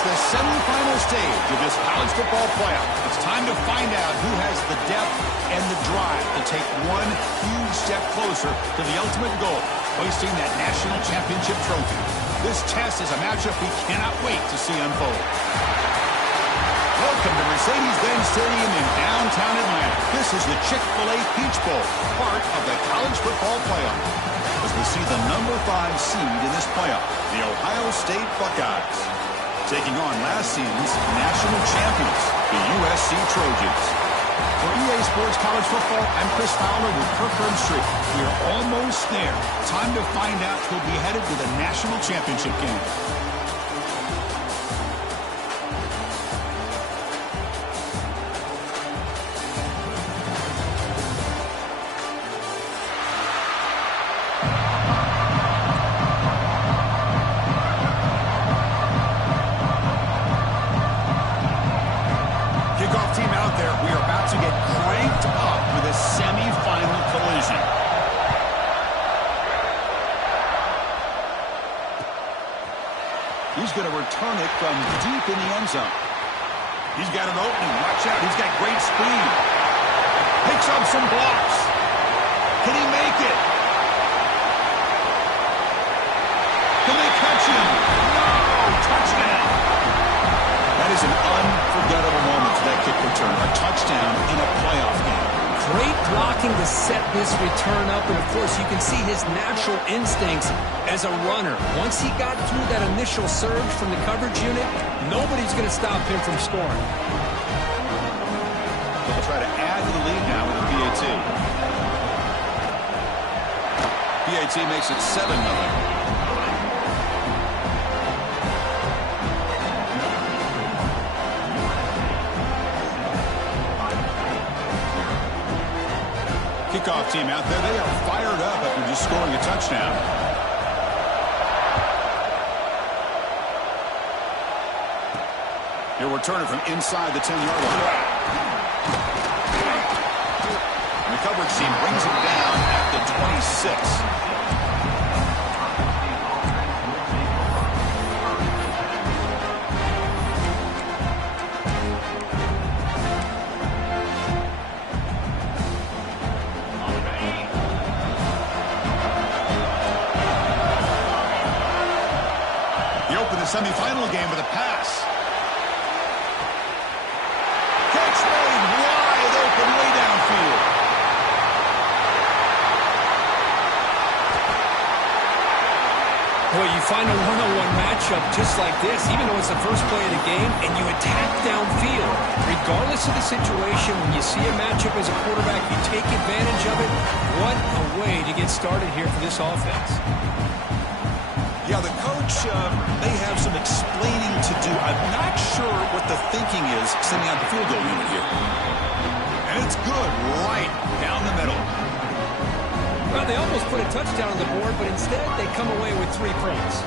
It's the semifinal stage of this college football playoff. It's time to find out who has the depth and the drive to take one huge step closer to the ultimate goal, hoisting that national championship trophy. This test is a matchup we cannot wait to see unfold. Welcome to Mercedes-Benz Stadium in downtown Atlanta. This is the Chick-fil-A Peach Bowl, part of the college football playoff. As we see the number 5 seed in this playoff, the Ohio State Buckeyes, taking on last season's national champions, the USC Trojans. For EA Sports College Football, I'm Chris Fowler with Kirk Herbstreit. We are almost there. Time to find out who'll be headed to the national championship game. He's going to return it from deep in the end zone. He's got an opening. Watch out. He's got great speed. Picks up some blocks. Can he make it? Can they catch him? No! Touchdown! That is an unforgettable moment for that kick return. A touchdown in a playoff game. Great blocking to set this return up, and of course you can see his natural instincts as a runner. Once he got through that initial surge from the coverage unit, nobody's going to stop him from scoring. They'll try to add to the lead now with a PAT. PAT makes it 7-0. Kickoff team out there. They are fired up after just scoring a touchdown. He'll return it from inside the 10-yard line. And the coverage team brings it down at the 26. Semi-final game with a pass. Catch made wide open way downfield. Boy, you find a one-on-one matchup just like this, even though it's the first play of the game, and you attack downfield. Regardless of the situation, when you see a matchup as a quarterback, you take advantage of it. What a way to get started here for this offense. Yeah, the coach may have some explaining to do. I'm not sure what the thinking is sending out the field goal unit here. And it's good right down the middle. Well, they almost put a touchdown on the board, but instead they come away with 3 points.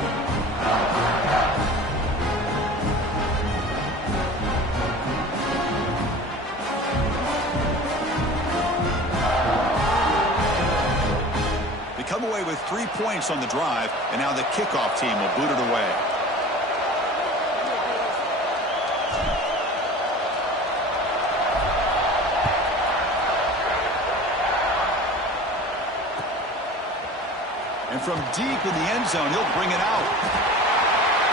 Come away with 3 points on the drive, and now the kickoff team will boot it away. And from deep in the end zone, he'll bring it out.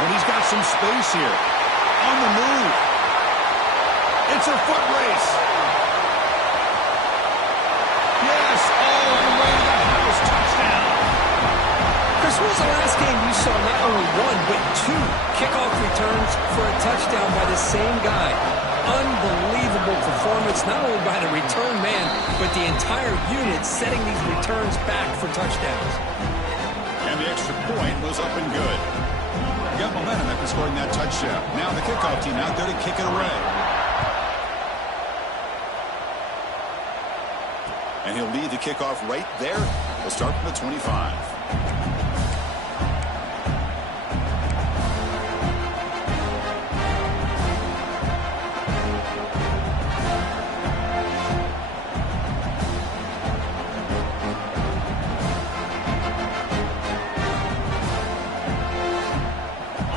And he's got some space here. On the move. It's a foot race. Yes, all the way to the house. Touchdown. Chris, when was the last game you saw not only 1, but 2 kickoff returns for a touchdown by the same guy? Unbelievable performance, not only by the return man, but the entire unit setting these returns back for touchdowns. And the extra point was up and good. Got momentum after scoring that touchdown. Now the kickoff team out there to kick it away. And he'll lead the kickoff right there. We'll start from the 25.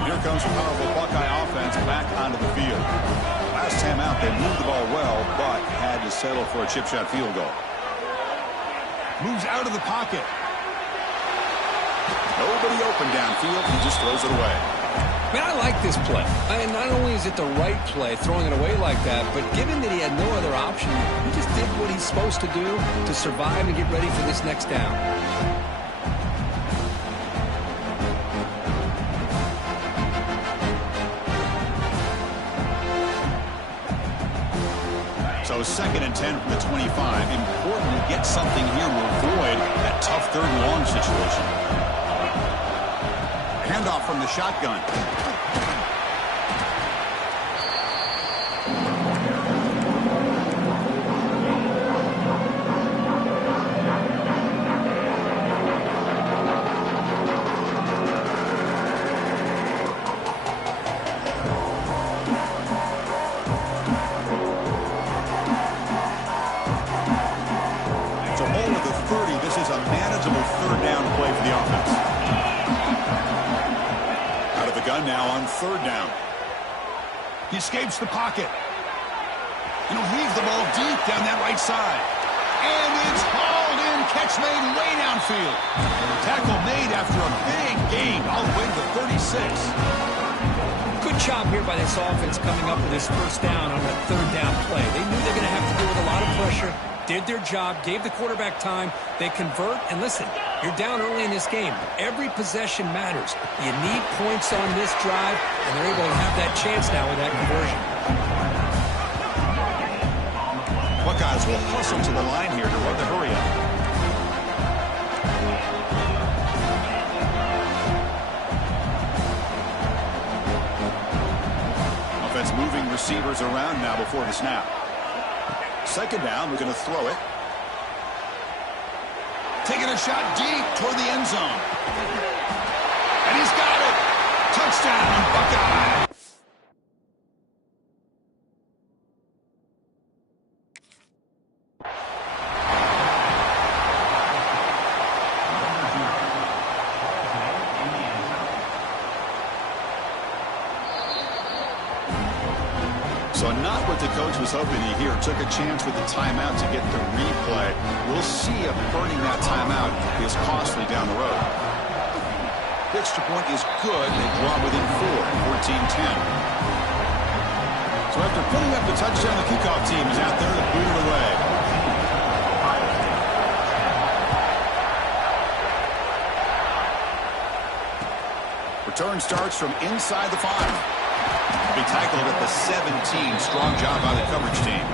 Here comes a powerful Buckeye offense. They moved the ball well, but had to settle for a chip shot field goal. Moves out of the pocket. Nobody open downfield. He just throws it away. Man, I like this play. And not only is it the right play, throwing it away like that, but given that he had no other option, he just did what he's supposed to do to survive and get ready for this next down. So 2nd and 10 from the 25. Important to get something here to avoid that tough 3rd and long situation. Handoff from the shotgun. So over the 30, this is a manageable 3rd down play for the offense. Gun now on 3rd down. He escapes the pocket. And he'll leave the ball deep down that right side. And it's hauled in. Catch made way downfield. Tackle made after a big gain all the way to the 36. Good job here by this offense coming up with this 1st down on that 3rd down play. They knew they were going to have to deal with a lot of pressure. Did their job, gave the quarterback time. They convert, and listen, you're down early in this game. Every possession matters. You need points on this drive, and they're able to have that chance now with that conversion. Buckeyes will hustle to the line here to run the hurry up. Offense moving receivers around now before the snap. 2nd down, we're going to throw it. Taking a shot deep toward the end zone. And he's got it. Touchdown, Buckeye. So not what the coach was hoping to hear. Took a chance with the timeout to get the replay. We'll see if burning that timeout is costly down the road. The extra point is good. They draw within 4, 14-10. So after putting up the touchdown, the kickoff team is out there to boot it away. Return starts from inside the 5. Be tackled at the 17. Strong job by the coverage team.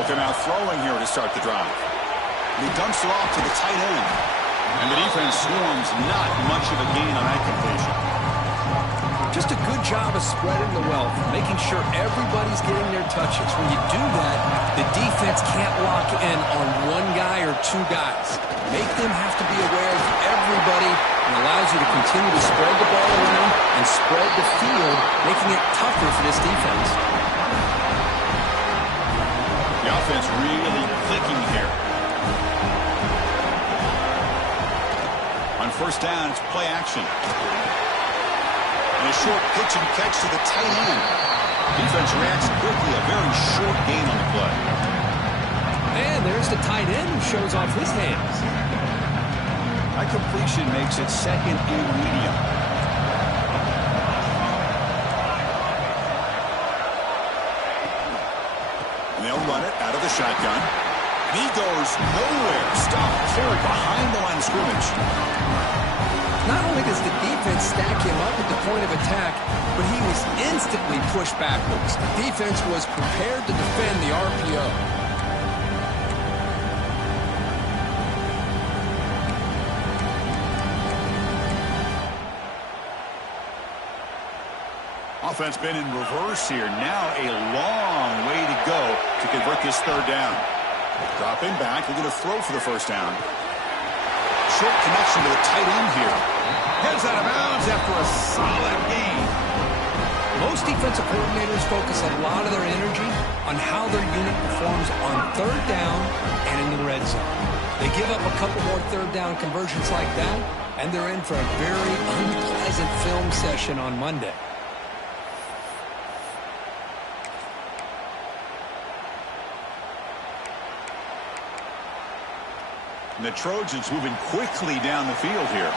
Looking out throwing here to start the drive. He dumps it off to the tight end. And the defense swarms. Not much of a gain on that completion. Just a good job of spreading the wealth, making sure everybody's getting their touches. When you do that, the defense can't lock in on one guy or 2 guys. Make them have to be aware of everybody, and allows you to continue to spread the ball around and spread the field, making it tougher for this defense. The offense really clicking here. On 1st down, it's play action. And a short pitch and catch to the tight end. Defense reacts quickly. A very short gain on the play. And there's the tight end who shows off his hands. That completion makes it 2nd and medium. And they'll run it out of the shotgun. And he goes nowhere. Stopped clear behind the line of scrimmage. Not only does the defense stack him up at the point of attack, but he was instantly pushed backwards. The defense was prepared to defend the RPO. Offense been in reverse here. Now a long way to go to convert this 3rd down. Dropping back. They're going to throw for the 1st down. Short connection to the tight end here. Heads out of bounds after a solid gain. Most defensive coordinators focus a lot of their energy on how their unit performs on third down and in the red zone. They give up a couple more third down conversions like that, and they're in for a very unpleasant film session on Monday. And the Trojans moving quickly down the field here.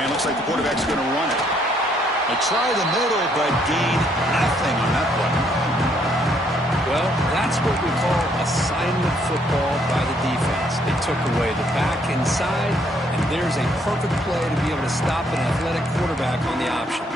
And it looks like the quarterback's going to run it. They try the middle, but gain nothing on that play. Well, that's what we call assignment football by the defense. They took away the back inside, and there's a perfect play to be able to stop an athletic quarterback on the option.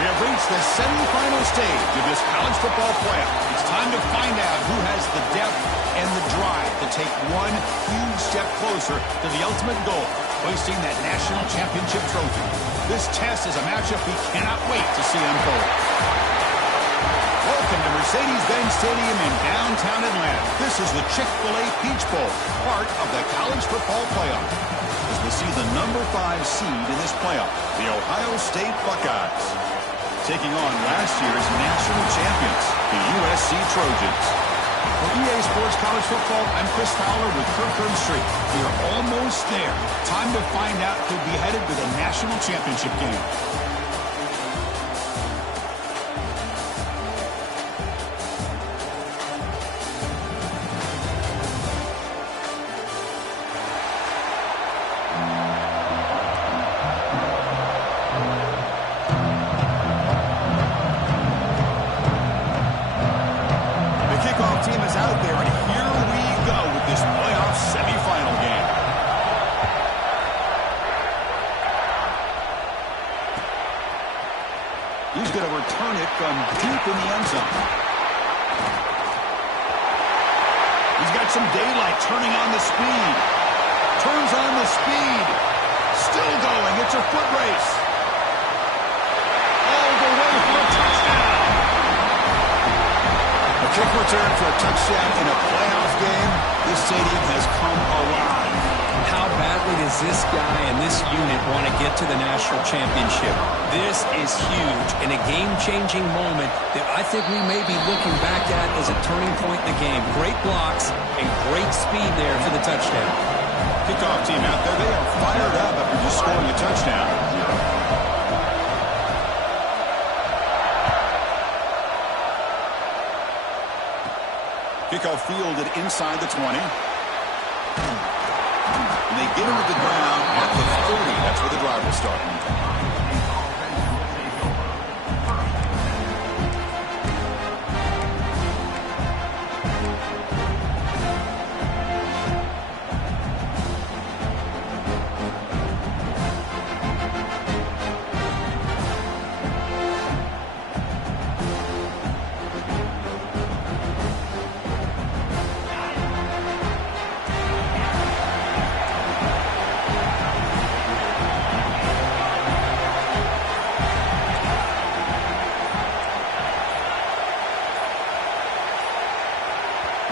We have reached the semifinal stage of this college football playoff. It's time to find out who has the depth and the drive to take one huge step closer to the ultimate goal, hoisting that national championship trophy. This test is a matchup we cannot wait to see unfold. Welcome to Mercedes-Benz Stadium in downtown Atlanta. This is the Chick-fil-A Peach Bowl, part of the college football playoff. As we see the number 5 seed in this playoff, the Ohio State Buckeyes, taking on last year's national champions, the USC Trojans. For EA Sports College Football, I'm Chris Fowler with Kirk Herbstreit. We are almost there. Time to find out who'll be headed to the national championship game. Team is out there, and here we go with this playoff semifinal game. He's going to return it from deep in the end zone. He's got some daylight, turning on the speed. Turns on the speed. Still going. It's a foot race. All the way for a touchdown. Kick return for a touchdown in a playoff game. This stadium has come alive. How badly does this guy and this unit want to get to the national championship? This is huge and a game-changing moment that I think we may be looking back at as a turning point in the game. Great blocks and great speed there for the touchdown. Kickoff team out there, they are fired up after just scoring a touchdown. Kickoff fielded inside the 20. And they get him to the ground at the 30. That's where the drive will start.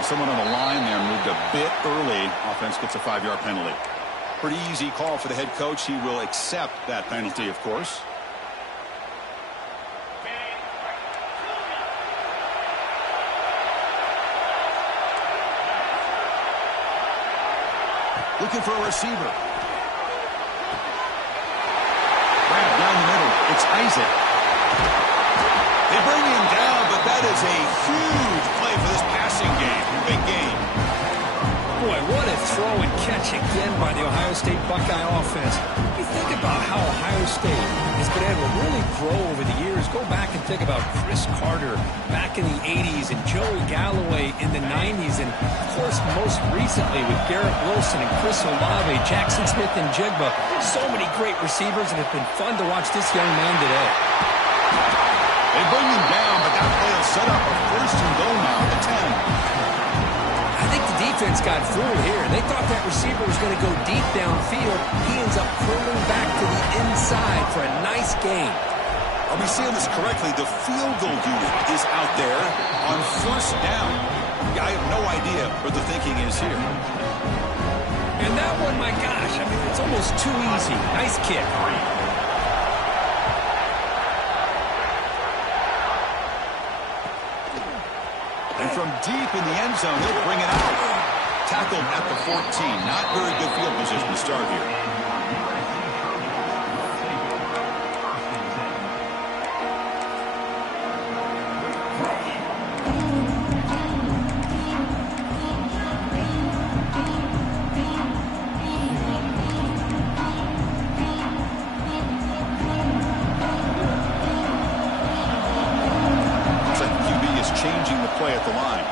Someone on the line there moved a bit early. Offense gets a 5-yard penalty. Pretty easy call for the head coach. He will accept that penalty, of course. Looking for a receiver. Grab down the middle. It's Isaac. They bring him down, but that is a huge play for this passing game. Big game. Boy, what a throw and catch again by the Ohio State Buckeye offense. You think about how Ohio State has been able to really grow over the years. Go back and think about Chris Carter back in the 80s and Joey Galloway in the 90s. And, of course, most recently with Garrett Wilson and Chris Olave, Jackson Smith and Jigba. So many great receivers, and it's been fun to watch this young man today. They bring him down, but that play will set up a first and goal now at the 10. I think the defense got fooled here. They thought that receiver was going to go deep downfield. He ends up curling back to the inside for a nice gain. Are we seeing this correctly? The field goal unit is out there on first down. I have no idea what the thinking is here. And that one, my gosh, I mean, it's almost too easy. Nice kick. And from deep in the end zone, he'll bring it out. Tackled at the 14. Not very good field position to start here. Play at the line.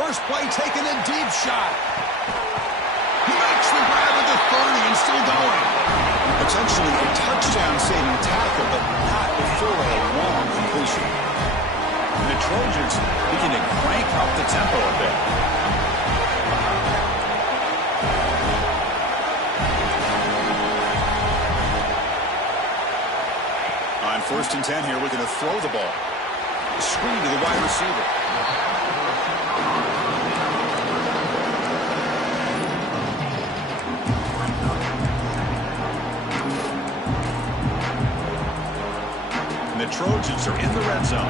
First play taken a deep shot. He makes the grab at the 30 and still going. Potentially a touchdown-saving tackle, but not before a long completion. And the Trojans begin to crank up the tempo a bit. On first and 10 here, we're going to throw the ball. Screen to the wide receiver. And the Trojans are in the red zone.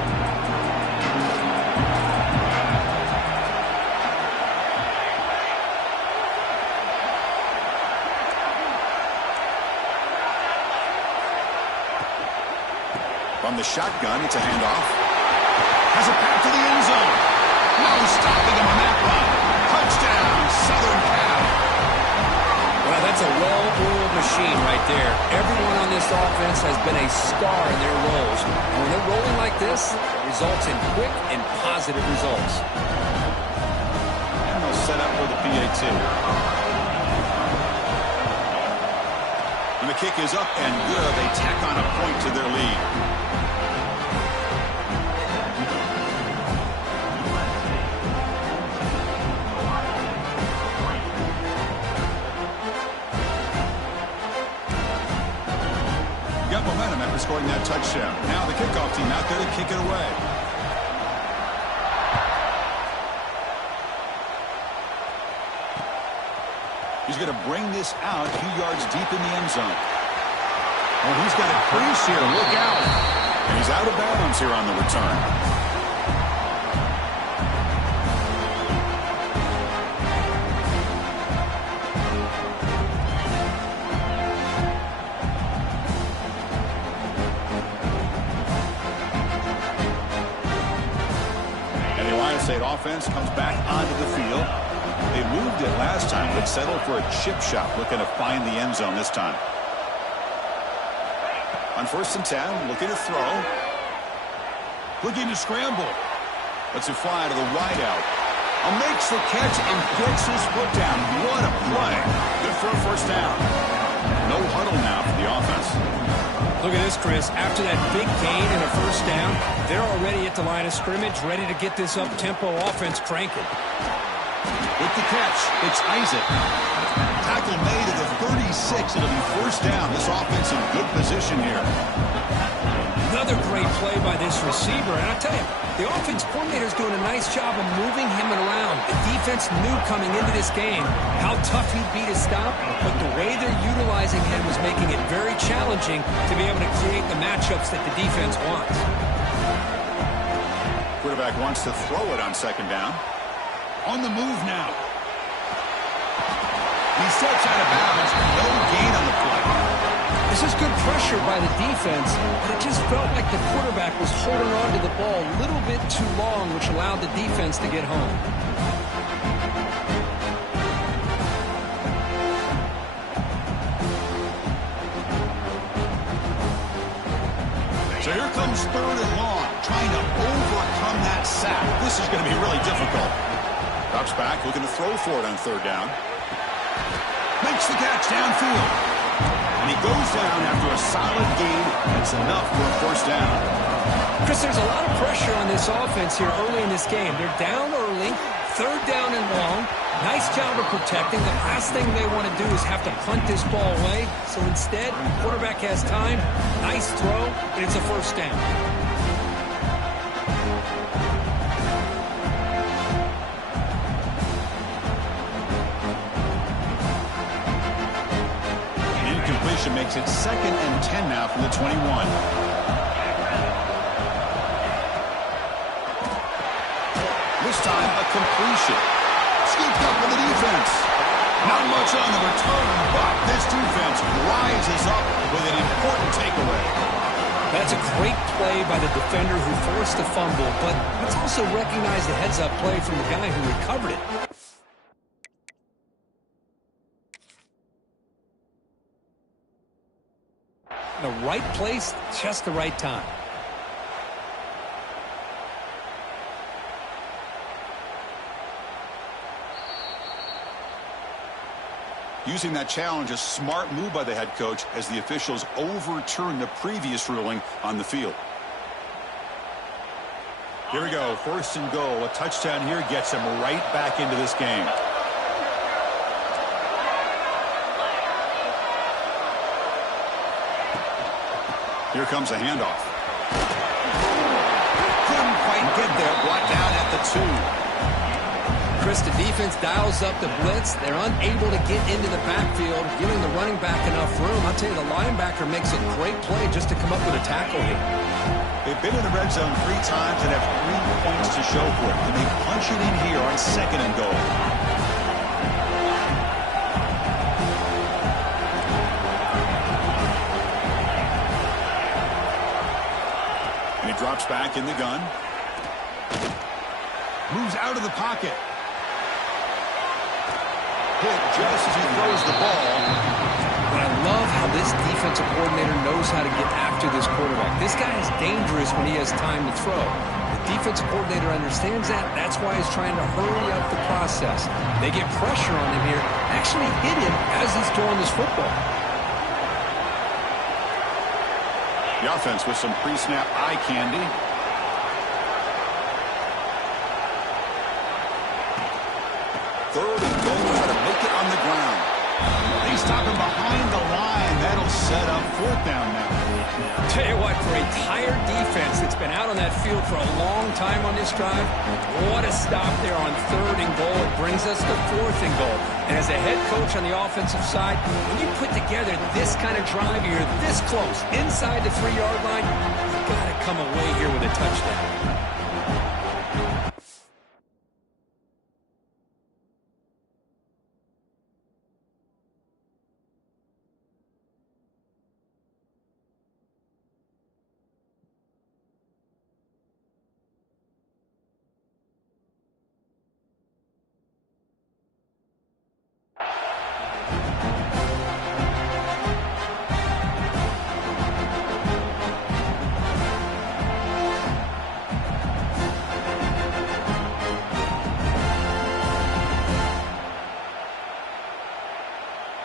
From the shotgun, it's a handoff. Has a path to the end zone. No stopping him on that run. Touchdown, Southern Cal. Well, that's a well-oiled machine right there. Everyone on this offense has been a star in their roles. And when they're rolling like this, it results in quick and positive results. And they'll set up for the PAT. And the kick is up and good. They tack on a point to their lead. Got momentum after scoring that touchdown. Now the kickoff team out there to kick it away. He's going to bring this out a few yards deep in the end zone. Oh, he's got a crease here. Look out. And he's out of bounds here on the return. State offense comes back onto the field. They moved it last time, but settled for a chip shot, looking to find the end zone this time. On 1st and 10, looking to throw. Looking to scramble. Lets it fly to the wide out. Makes the catch and gets his foot down. What a play. Good for a first down. No huddle now for the offense. Look at this, Chris. After that big gain and a first down, they're already at the line of scrimmage, ready to get this up-tempo offense cranking. With the catch, it's Isaac. Tackle made at the 36. It'll be first down. This offense in good position here. Another great play by this receiver. And I tell you, the offense coordinator is doing a nice job of moving him around. The defense knew coming into this game how tough he'd be to stop, but the way they're utilizing him was making it very challenging to be able to create the matchups that the defense wants. Quarterback wants to throw it on 2nd down. On the move now. He steps out of bounds. No gain on the play. This is good pressure by the defense, but it just felt like the quarterback was holding on to the ball a little bit too long, which allowed the defense to get home. So here comes 3rd and long, trying to overcome that sack. This is going to be really difficult. Drops back, looking to throw for it on 3rd down. Makes the catch downfield. And he goes down after a solid gain. That's enough for a first down. Chris, there's a lot of pressure on this offense here early in this game. They're down early, 3rd down and long. Nice job of protecting. The last thing they want to do is have to punt this ball away. So instead, the quarterback has time. Nice throw, and it's a first down. Makes it 2nd and 10 now from the 21. This time a completion. Scooped up with the defense. Not much on the return, but this defense rises up with an important takeaway. That's a great play by the defender who forced the fumble, but let's also recognize the heads-up play from the guy who recovered it. The right place, just the right time. Using that challenge, a smart move by the head coach as the officials overturn the previous ruling on the field. Here we go, 1st and goal. A touchdown here gets him right back into this game. Here comes a handoff. Couldn't quite get there. Brought down at the 2. Chris, the defense dials up the blitz. They're unable to get into the backfield, giving the running back enough room. I'll tell you, the linebacker makes a great play just to come up with a tackle here. They've been in the red zone 3 times and have 3 points to show for it. And they punch it in here on 2nd and goal. Drops back in the gun. Moves out of the pocket. Hit just as he throws the ball. But I love how this defensive coordinator knows how to get after this quarterback. This guy is dangerous when he has time to throw. The defensive coordinator understands that. That's why he's trying to hurry up the process. They get pressure on him here. Actually hit him as he's throwing this football. The offense with some pre-snap eye candy. Third and goal, try to make it on the ground. They stop him behind the line. that'll set up fourth down now. Tell you what, for a tired defense that's been out on that field for a long time on this drive, what a stop there on 3rd and goal. It brings us to 4th and goal. And as a head coach on the offensive side, when you put together this kind of drive, you're this close, inside the 3-yard line, you've got to come away here with a touchdown.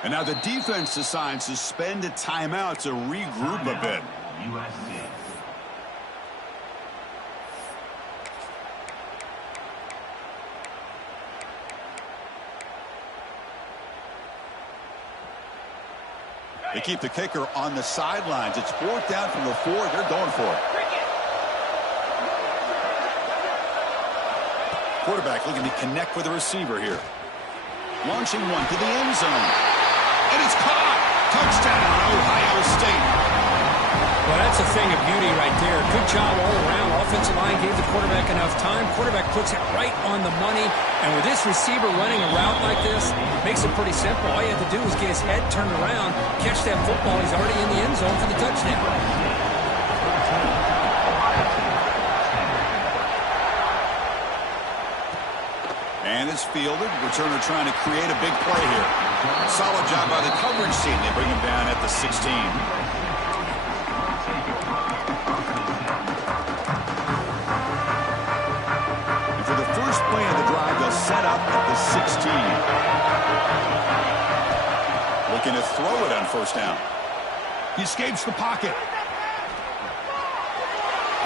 And now the defense decides to spend a timeout to regroup a bit. They keep the kicker on the sidelines. It's 4th down from the 4. They're going for it. Quarterback looking to connect with the receiver here. Launching one to the end zone. And it's caught. Touchdown, Ohio State. Well, that's a thing of beauty right there. Good job all around. Offensive line gave the quarterback enough time. Quarterback puts it right on the money. And with this receiver running a route like this, it makes it pretty simple. All you have to do is get his head turned around, catch that football. He's already in the end zone for the touchdown. And it's fielded. Returner trying to create a big play here. Solid job by the coverage team. They bring him down at the 16. And for the first play of the drive, they'll set up at the 16. Looking to throw it on 1st down. He escapes the pocket.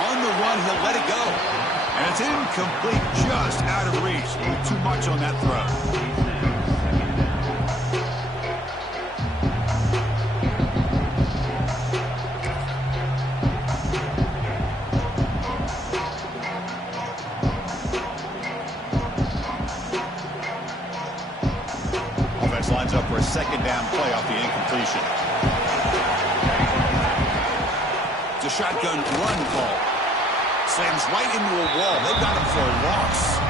On the run, he'll let it go. And it's incomplete, just out of reach. Too much on that throw. Offense lines up for a 2nd down play off the incompletion. It's a shotgun run call. Slams right into a wall. They've got him for a loss.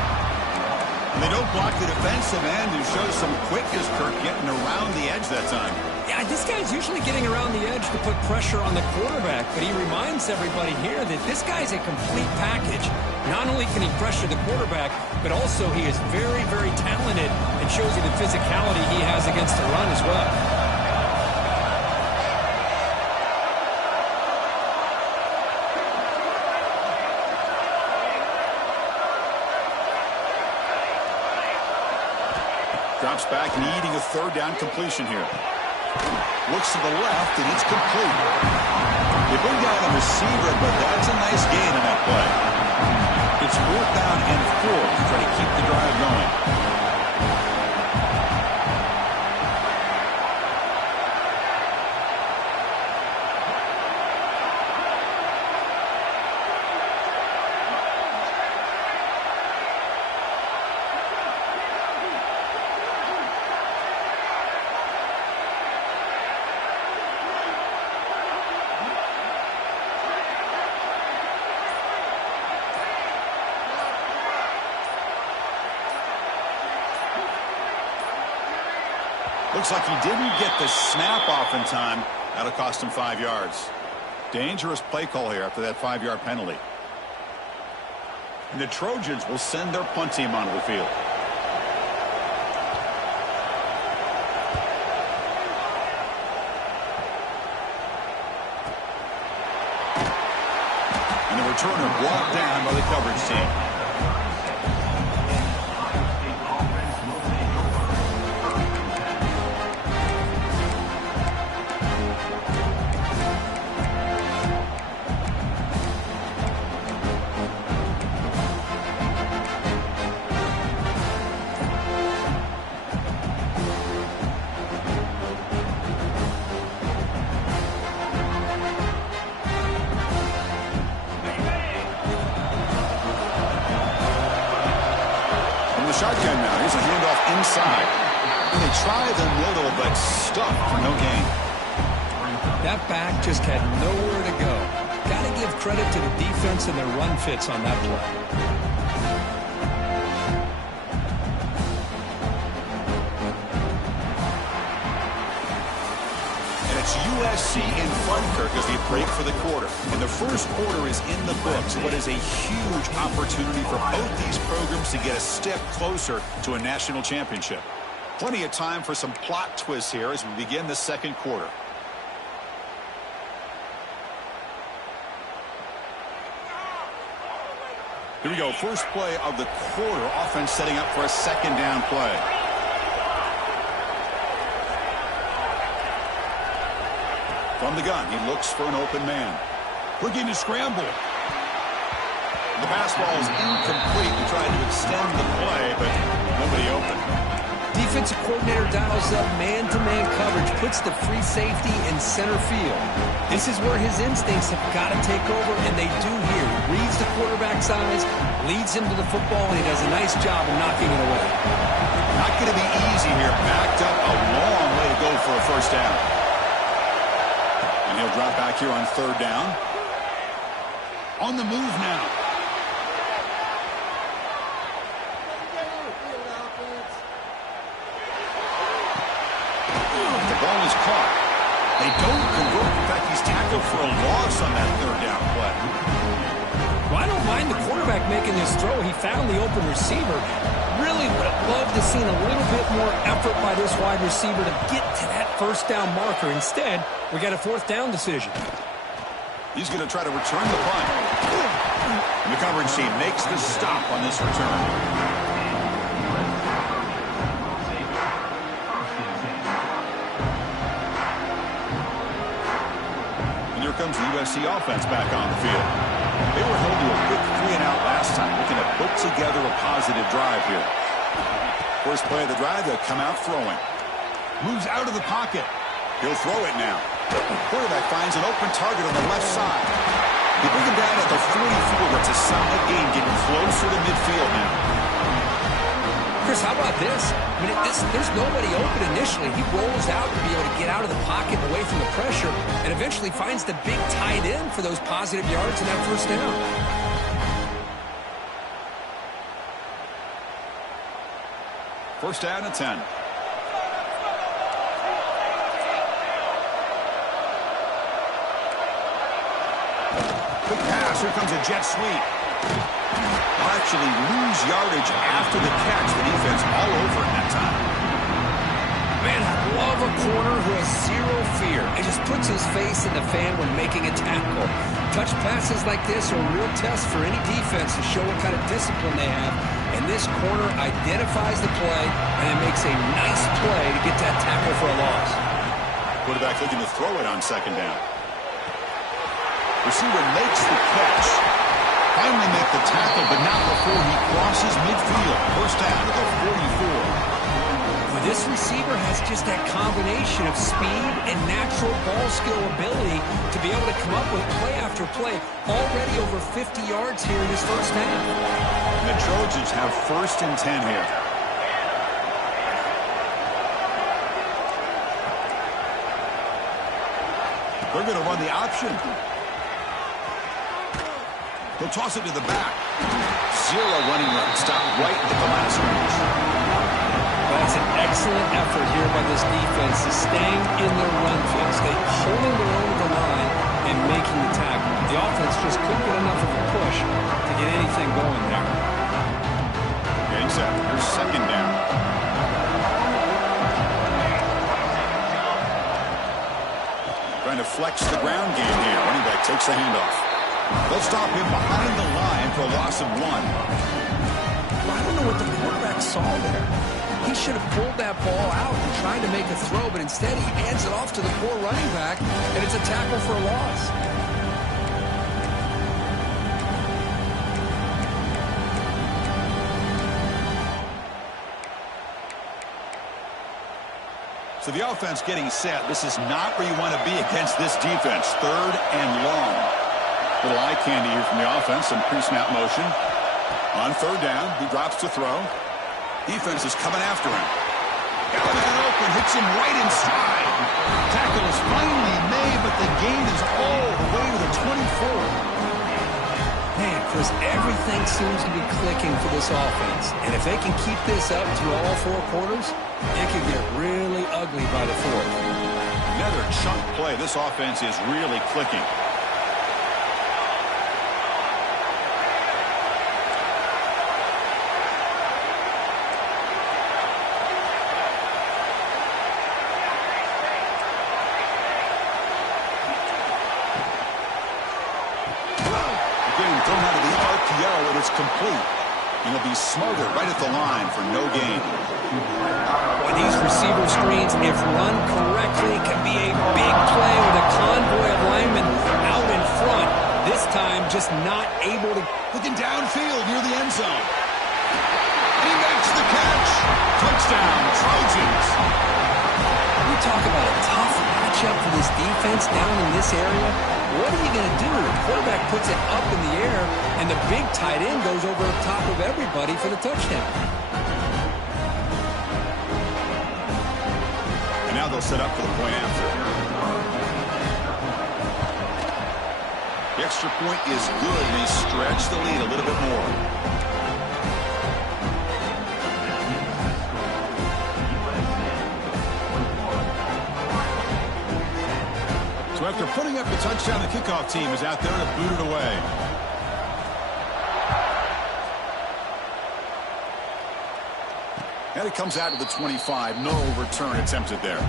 And they don't block the defensive end, who shows some quickness, Kirk, getting around the edge that time. Yeah, this guy's usually getting around the edge to put pressure on the quarterback, but he reminds everybody here that this guy's a complete package. Not only can he pressure the quarterback, but also he is very, very talented and shows you the physicality he has against the run as well. Drops back, needing a 3rd down completion here. Looks to the left, and it's complete. They bring down a receiver, but that's a nice gain in that play. It's 4th down and 4 to try to keep the drive going. Looks like he didn't get the snap off in time. That'll cost him 5 yards. Dangerous play call here after that 5-yard penalty. And the Trojans will send their punt team onto the field. And the returner brought down by the coverage team. the shotgun now. Here's a handoff inside. And they try the middle, but stuffed for no gain. That back just had nowhere to go. Got to give credit to the defense and their run fits on that play. USC in front, Kirk, as they break for the quarter. And the first quarter is in the books. What is a huge opportunity for both these programs to get a step closer to a national championship. Plenty of time for some plot twists here as we begin the second quarter. Here we go. First play of the quarter. Offense setting up for a second down play. From the gun, he looks for an open man. Looking to scramble. The pass ball is incomplete. He tried to extend the play, but nobody open. Defensive coordinator dials up man-to-man coverage, puts the free safety in center field. This is where his instincts have got to take over, and they do here. He reads the quarterback's eyes, leads him to the football, and he does a nice job of knocking it away. Not going to be easy here. Backed up a long way to go for a first down. And he'll drop back here on third down. On the move now. The ball is caught. They don't convert. In fact, he's tackled for a loss on that third down play. Well, I don't mind the quarterback making this throw. He found the open receiver. Really would have loved to seen a little bit more effort by this wide receiver to get to that first down marker. Instead, we got a fourth down decision. He's going to try to return the punt. And the coverage team makes the stop on this return. And here comes the USC offense back on the field. They were held to a quick 3-and-out last time, looking to put together a positive drive here. First play of the drive, they'll come out throwing. Moves out of the pocket. He'll throw it now. Quarterback finds an open target on the left side. They bring him down at the 44. It's a solid game, getting closer to midfield now. Chris, how about this? I mean, there's nobody open initially. He rolls out to be able to get out of the pocket away from the pressure and eventually finds the big tight end for those positive yards in that first down. First down and 10. Quick pass. Here comes a jet sweep. They'll actually lose yardage after the catch. The defense all over in that time. Man, I love a corner who has zero fear and just puts his face in the fan when making a tackle. Touch passes like this are a real test for any defense to show what kind of discipline they have. And this corner identifies the play and it makes a nice play to get that tackle for a loss. Quarterback looking to throw it on second down. Receiver makes the catch. Finally make the tackle, but not before he crosses midfield. First down at the 44. Well, this receiver has just that combination of speed and natural ball skill ability to be able to come up with play after play. Already over 50 yards here in his first half. And the Trojans have first and 10 here. They're going to run the option. He'll toss it to the back. Zero running room. Stop right at the line of scrimmage. That's an excellent effort here by this defense, staying in their run fits. They holding their own at the line and making the tackle. The offense just couldn't get enough of a push to get anything going there. Game set. Here's second down. Trying to flex the ground game here. Running back takes the handoff. They'll stop him behind the line for a loss of 1. Well, I don't know what the quarterback saw there. He should have pulled that ball out and tried to make a throw, but instead he hands it off to the poor running back, and it's a tackle for a loss. So the offense getting set. This is not where you want to be against this defense. Third and long. Little eye candy here from the offense. Some pre-snap motion. On third down, he drops to throw. Defense is coming after him. Got a man open, hits him right in stride. Tackle is finally made, but the gain is all the way to the 24. Man, Chris, everything seems to be clicking for this offense. And if they can keep this up through all 4 quarters, it could get really ugly by the 4th. Another chunk play. This offense is really clicking. Getting thrown out of the RPO, and it's complete. And he'll be smothered right at the line for no gain. Well, these receiver screens, if run correctly, can be a big play with a convoy of linemen out in front. This time, just not able to. Looking downfield near the end zone. He makes the catch. Touchdown, Trojans. We talk about a tough matchup for this defense down in this area. What are you going to do? The quarterback puts it up in the air, and the big tight end goes over the top of everybody for the touchdown. And now they'll set up for the point after. The extra point is good, and they stretch the lead a little bit more. So after putting up the touchdown, the kickoff team is out there to boot it away. And it comes out to the 25. No return attempted there.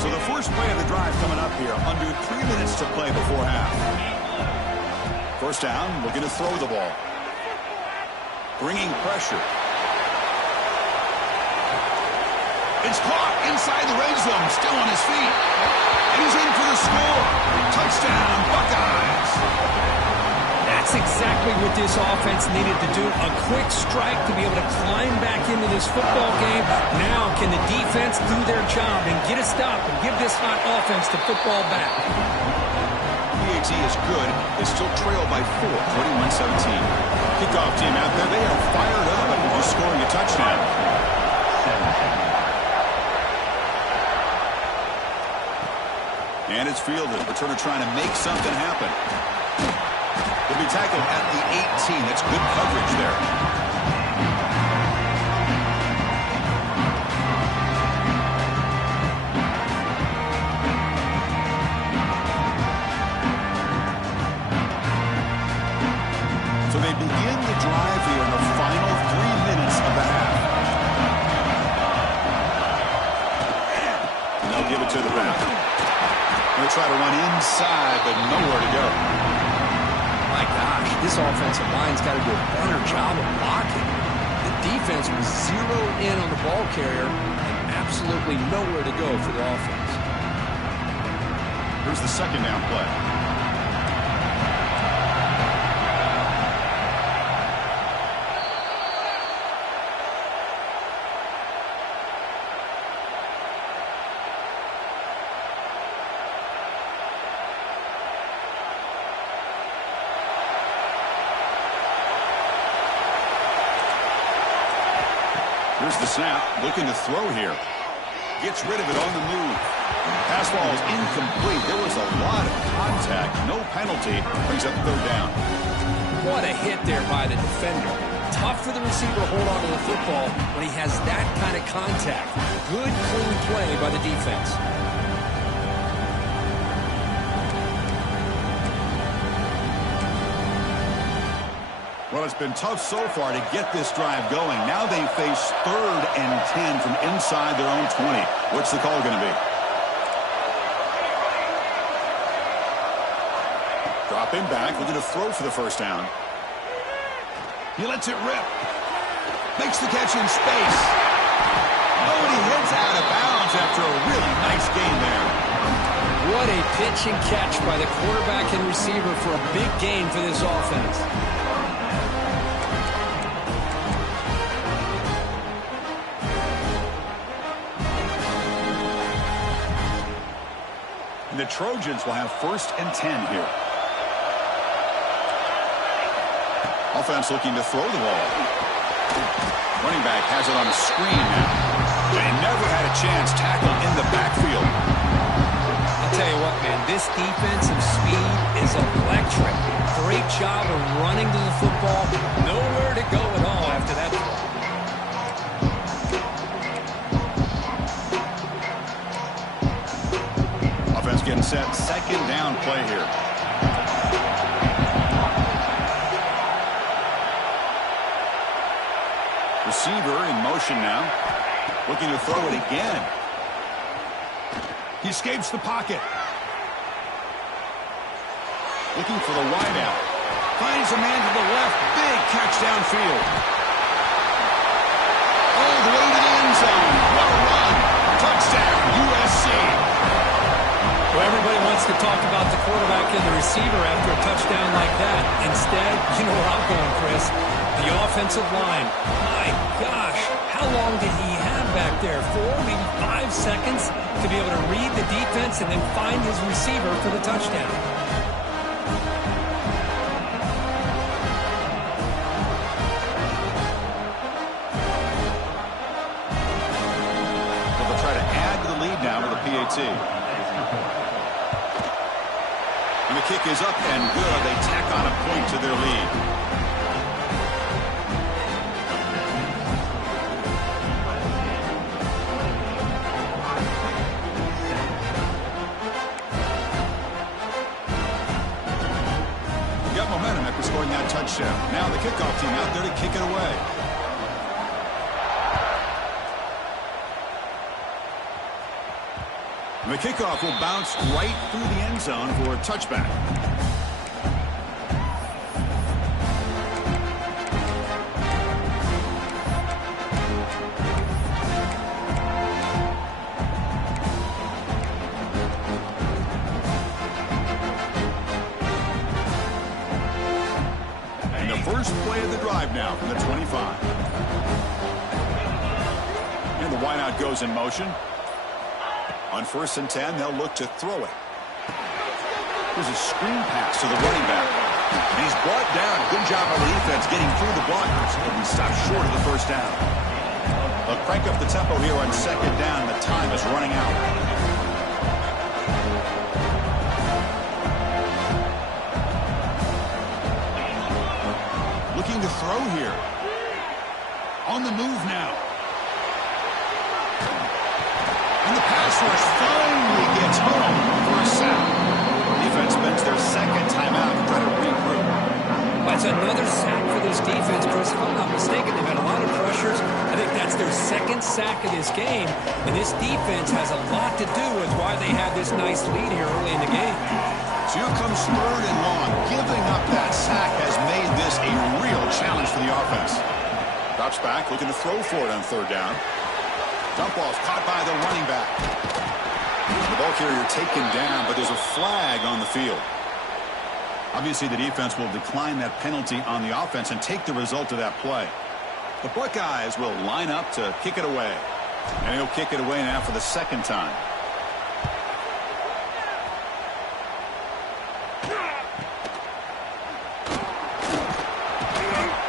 So the first play of the drive coming up here. Under 3 minutes to play before half. First down, looking to throw the ball. Bringing pressure. It's caught inside the red zone, still on his feet. And he's in for the score. Touchdown, Buckeyes. That's exactly what this offense needed to do. A quick strike to be able to climb back into this football game. Now can the defense do their job and get a stop and give this hot offense the football back? PAT is good. They still trail by 4, 21-17. Kickoff team out there. They are fired up after just scoring a touchdown. And it's fielded. Returner trying to make something happen. He'll be tackled at the 18. That's good coverage there. So they begin the drive here in the final 3 minutes of the half. And they'll give it to the back. They'll try to run inside, but nowhere to go. My gosh, this offensive line's got to do a better job of blocking. The defense was zeroed in on the ball carrier and absolutely nowhere to go for the offense. Here's the second down play. Here's the snap, looking to throw here. Gets rid of it on the move. Pass ball is incomplete. There was a lot of contact. No penalty. Brings up third down. What a hit there by the defender. Tough for the receiver to hold on to the football when he has that kind of contact. Good, clean play by the defense. Well, it's been tough so far to get this drive going. Now they face 3rd and 10 from inside their own 20. What's the call going to be? Dropping back, looking to throw for the first down. He lets it rip. Makes the catch in space. Nobody hits out of bounds after a really nice game there. What a pitch and catch by the quarterback and receiver for a big gain for this offense. The Trojans will have 1st and 10 here. Offense looking to throw the ball. Running back has it on a screen now. They never had a chance tackled in the backfield. I'll tell you what, man, this defensive speed is electric. Great job of running to the football. Nowhere to go at all after that throw. Offense getting set. Second down play here. Receiver in motion now. Looking to throw it again. He escapes the pocket. Looking for the wideout. Finds a man to the left. Big catch downfield. All the way to the end zone. What a run. Touchdown, USC. Well, everybody wants to talk about the quarterback and the receiver after a touchdown like that. Instead, you know where I'm going, Chris. The offensive line. My gosh, how long did he have back there? 4, maybe 5 seconds to be able to read the defense and then find his receiver for the touchdown. So they'll try to add to the lead now with a PAT. And the kick is up and good. They tack on a point to their lead. Momentum after scoring that touchdown. Now the kickoff team out there to kick it away. The kickoff will bounce right through the end zone for a touchback. First play of the drive now from the 25. And the wideout goes in motion. On 1st and 10, they'll look to throw it. There's a screen pass to the running back. And he's brought down. Good job on the defense getting through the blockers. He'll be stopped short of the first down. They'll crank up the tempo here on 2nd down. The time is running out. Looking to throw here. On the move now. And the pass rush finally gets home for a sack. Defense spends their second timeout to try to regroup. That's another sack for this defense, Chris. If I'm not mistaken, they've had a lot of pressures. I think that's their second sack of this game. And this defense has a lot to do with why they have this nice lead here early in the game. So here comes 3rd and long. Giving up that sack has made this a real challenge for the offense. Drops back, looking to throw for it on 3rd down. Dump off, caught by the running back. The ball carrier taken down, but there's a flag on the field. Obviously, the defense will decline that penalty on the offense and take the result of that play. The Buckeyes will line up to kick it away. And he'll kick it away now for the 2nd time.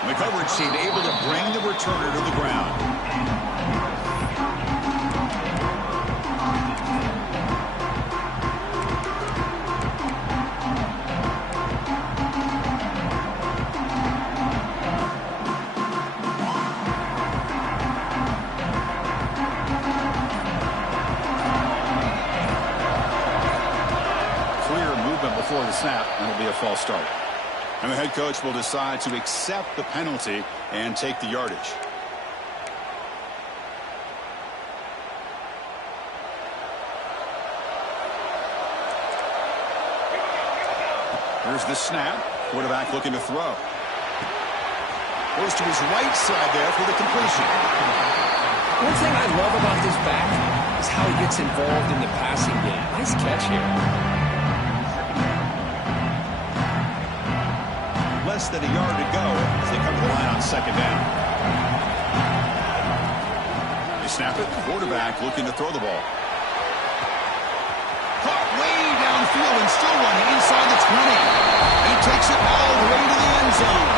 The coverage seemed able to bring the returner to the ground. Clear movement before the snap, and it'll be a false start. And the head coach will decide to accept the penalty and take the yardage. Here's the snap. Quarterback looking to throw. Goes to his right side there for the completion. One thing I love about this back is how he gets involved in the passing game. Nice catch here. Less than a yard to go as they come to the line on 2nd down. They snap it. Quarterback looking to throw the ball. Caught way downfield and still running inside the 20. And he takes it all the way to the end zone.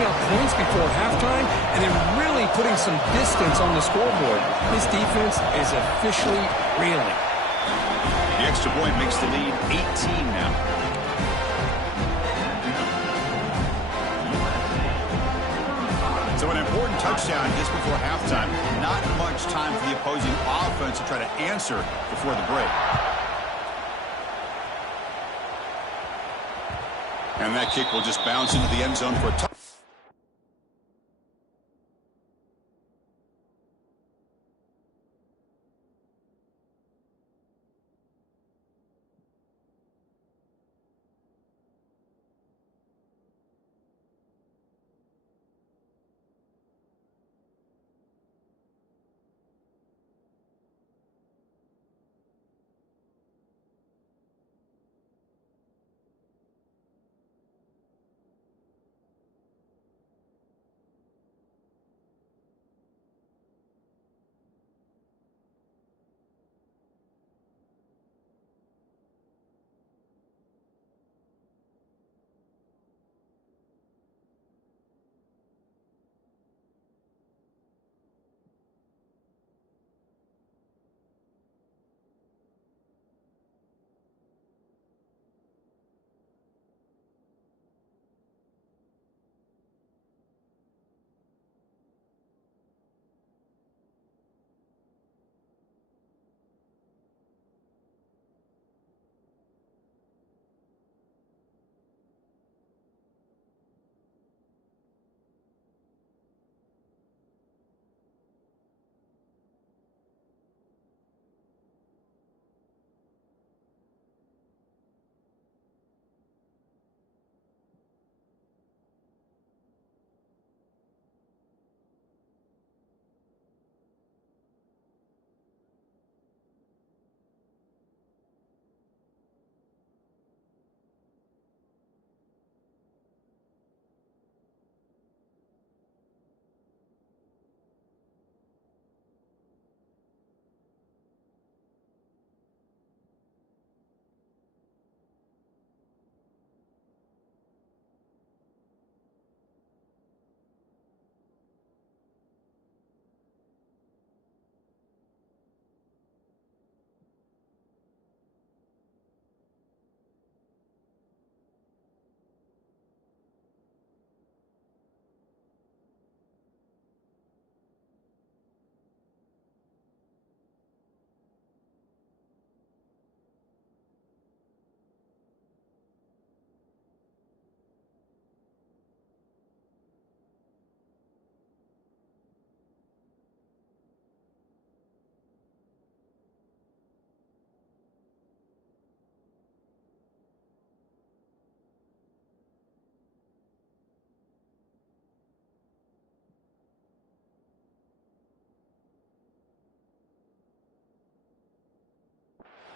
putting up points before halftime and then really putting some distance on the scoreboard. This defense is officially reeling. The extra point makes the lead 18 now. So an important touchdown just before halftime. Not much time for the opposing offense to try to answer before the break. And that kick will just bounce into the end zone for a touchdown.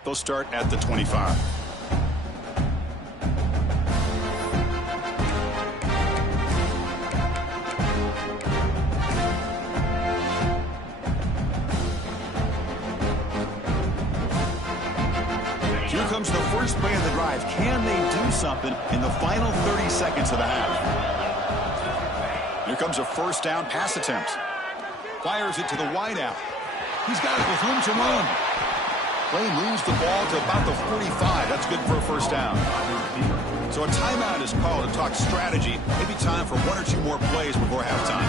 They'll start at the 25. Here comes the first play of the drive. Can they do something in the final 30 seconds of the half? Here comes a first down pass attempt. Fires it to the wideout. He's got it with room to run. Play moves the ball to about the 45. That's good for a first down. So a timeout is called to talk strategy. Maybe time for one or two more plays before halftime.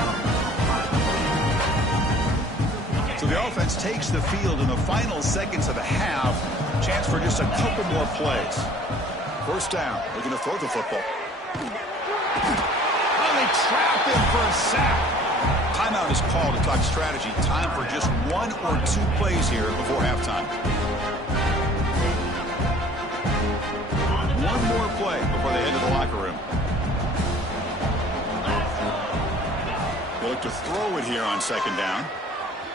So the offense takes the field in the final seconds of the half. Chance for just a couple more plays. First down. They're going to throw the football. Oh, they trap him for a sack. Timeout is called to talk strategy. Time for just one or two plays here before halftime. One more play before they head to the locker room. They look to throw it here on second down.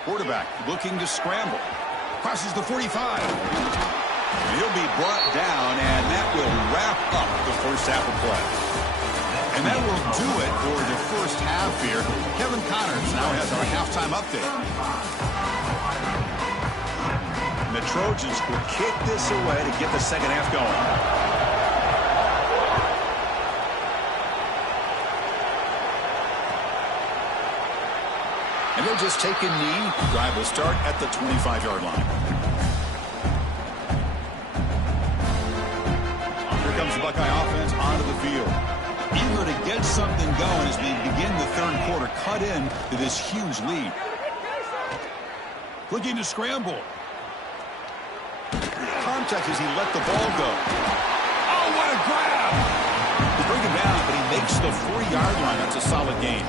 Quarterback looking to scramble. Crosses the 45. And he'll be brought down, and that will wrap up the first half of play. And that will do it for the first half here. Kevin Connors now has our halftime update. And the Trojans will kick this away to get the second half going. And they'll just take a knee. Drive will start at the 25-yard line. Here comes the Buckeye offense onto the field. Eager to get something going as we begin the third quarter. Cut in to this huge lead. Looking to scramble. Contact as he let the ball go. Oh, what a grab! They bring him down, but he makes the 40-yard line. That's a solid gain.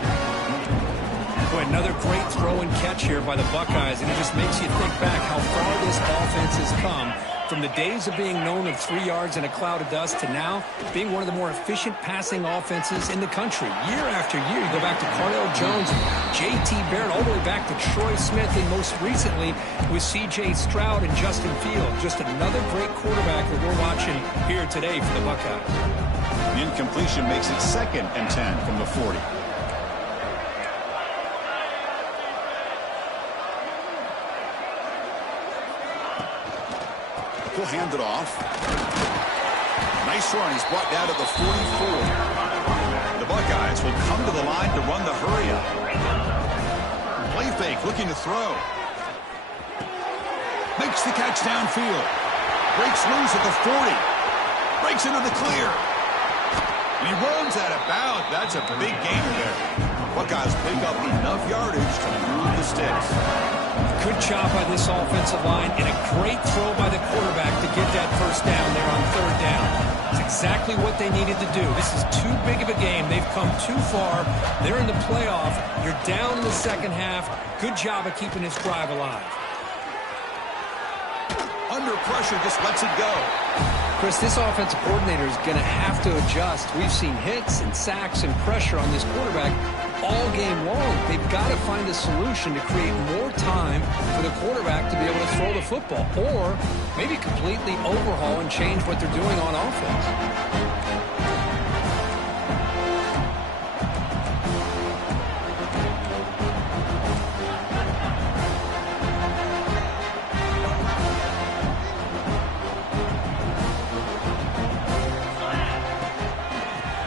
Boy, another great throw and catch here by the Buckeyes, and it just makes you think back how far this offense has come from the days of being known of 3 yards in a cloud of dust to now being one of the more efficient passing offenses in the country. Year after year, you go back to Cardale Jones, J.T. Barrett, all the way back to Troy Smith, and most recently with C.J. Stroud and Justin Fields. Just another great quarterback that we're watching here today for the Buckeyes. The incompletion makes it 2nd and 10 from the 40. He'll hand it off. Nice run. He's brought down to the 44. The Buckeyes will come to the line to run the hurry-up. Play fake, looking to throw. Makes the catch downfield. Breaks loose at the 40. Breaks into the clear. And he runs out of bounds. That's a big gain there. Buckeyes pick up enough yardage to move the sticks. Good job by this offensive line and a great throw by the quarterback to get that first down there on 3rd down. It's exactly what they needed to do. This is too big of a game. They've come too far. They're in the playoff. You're down in the second half. Good job of keeping this drive alive. Under pressure, just lets it go. Chris, this offensive coordinator is going to have to adjust. We've seen hits and sacks and pressure on this quarterback all game long. They've got to find a solution to create more time for the quarterback to be able to throw the football, or maybe completely overhaul and change what they're doing on offense.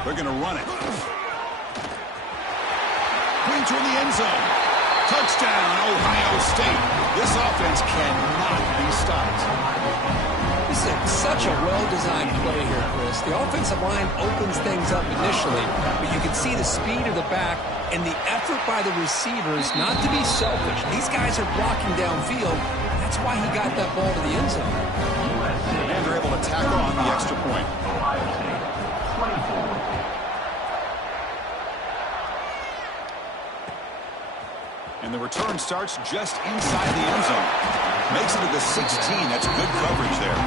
They're going to run it. Green toward the end zone. Touchdown, Ohio State. This offense cannot be stopped. This is such a well-designed play here, Chris. The offensive line opens things up initially, but you can see the speed of the back and the effort by the receivers not to be selfish. These guys are blocking downfield. That's why he got that ball to the end zone. And they're able to tack on the extra point. And the return starts just inside the end zone. Makes it to the 16. That's good coverage there.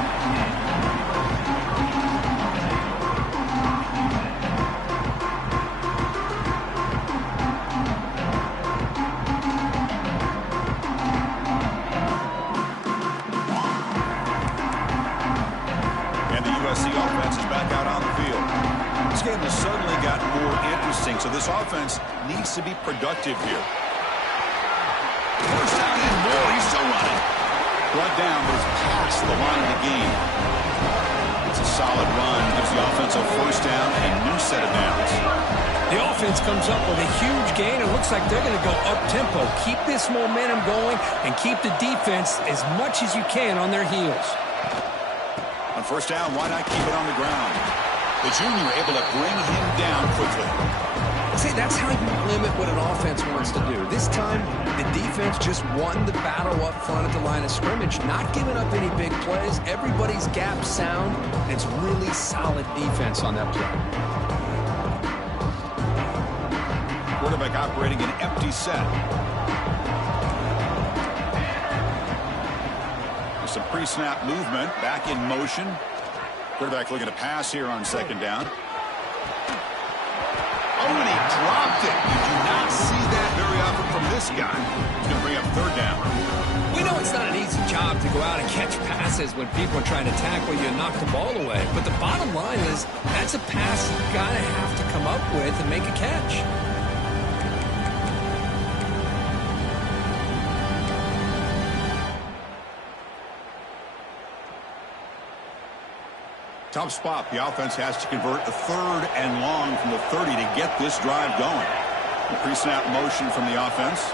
And the USC offense is back out on the field. This game has suddenly gotten more interesting, so this offense needs to be productive here. First down and more. He's still running. Brought down, but it's past the line of the game. It's a solid run. Gives the offense a first down and a new set of downs. The offense comes up with a huge gain. It looks like they're going to go up-tempo. Keep this momentum going and keep the defense as much as you can on their heels. On first down, why not keep it on the ground? The junior able to bring him down quickly. See, that's how you limit what an offense wants to do. This time, the defense just won the battle up front at the line of scrimmage, not giving up any big plays. Everybody's gap sound, and it's really solid defense on that play. Quarterback operating an empty set. There's some pre-snap movement, back in motion. Quarterback looking to pass here on second down. Oh, and he dropped it. You do not see that very often from this guy. He's going to bring up third down. We know it's not an easy job to go out and catch passes when people are trying to tackle you and knock the ball away. But the bottom line is that's a pass you've got to have to come up with and make a catch. Tough spot. The offense has to convert a third and long from the 30 to get this drive going. The pre-snap motion from the offense.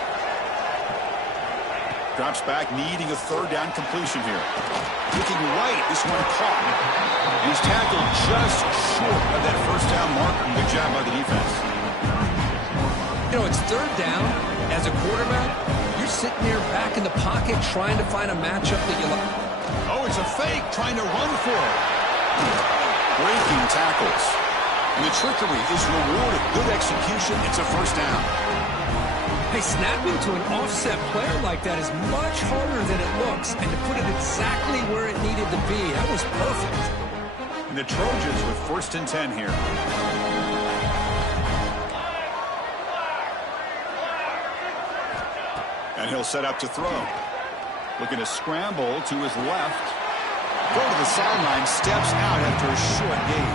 Drops back, needing a third down completion here. Looking right, this one caught. And he's tackled just short of that first down marker. Good job by the defense. You know, it's third down. As a quarterback, you're sitting there back in the pocket trying to find a matchup that you like. Oh, it's a fake, trying to run for it. Breaking tackles. And the trickery is rewarded. Good execution. It's a first down. Hey, snapping to an offset player like that is much harder than it looks. And to put it exactly where it needed to be, that was perfect. And the Trojans with 1st and 10 here. And he'll set up to throw. Looking to scramble to his left. Go to the sideline, steps out after a short gain.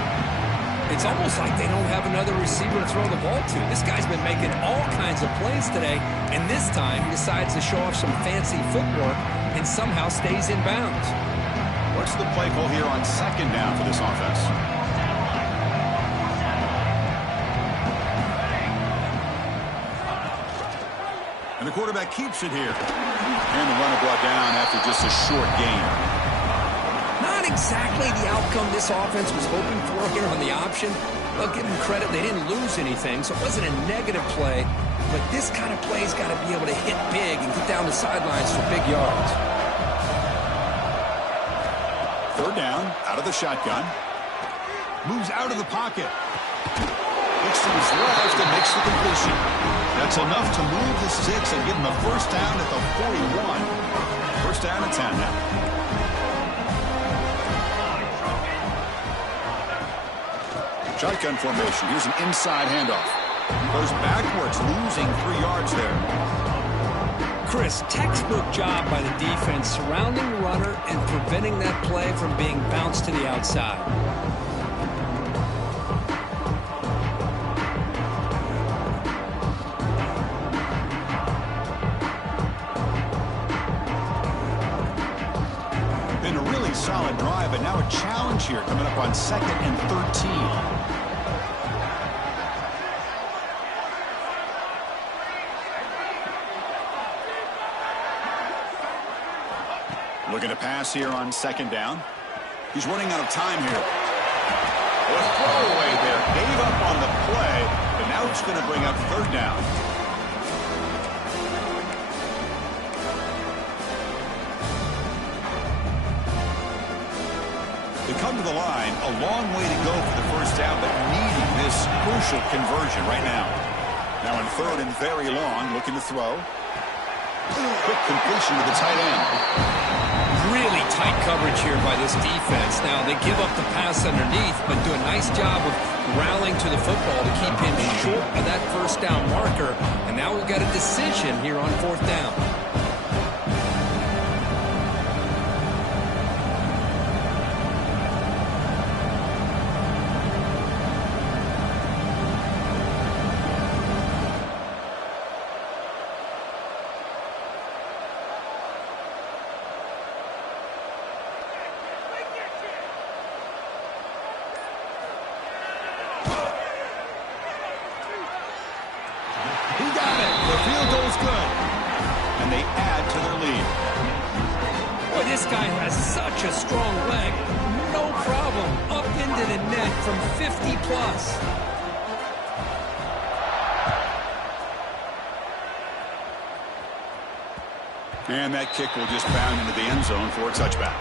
It's almost like they don't have another receiver to throw the ball to. This guy's been making all kinds of plays today, and this time he decides to show off some fancy footwork and somehow stays in bounds. What's the play call here on 2nd down for this offense? And the quarterback keeps it here. And the runner brought down after just a short gain. Not exactly the outcome this offense was hoping for here on the option. Well, give them credit, they didn't lose anything, so it wasn't a negative play. But this kind of play's got to be able to hit big and get down the sidelines for big yards. 3rd down, out of the shotgun. Moves out of the pocket. Looks to his left and makes the completion. That's enough to move the sticks and give him a first down at the 41. First down and 10 now. Shotgun formation. Here's an inside handoff. Goes backwards, losing 3 yards there. Chris, textbook job by the defense surrounding the runner and preventing that play from being bounced to the outside. Been a really solid drive, but now a challenge here coming up on 2nd and 13. Looking to pass here on 2nd down. He's running out of time here. A throwaway there. Gave up on the play, but now it's going to bring up 3rd down. They come to the line. A long way to go for the first down, but needing this crucial conversion right now. Now in 3rd and very long, looking to throw. Quick completion to the tight end. Really tight coverage here by this defense. Now, they give up the pass underneath, but do a nice job of rallying to the football to keep him short of that first down marker. And now we've got a decision here on 4th down. This guy has such a strong leg. No problem. Up into the net from 50 plus. And that kick will just bound into the end zone for a touchback.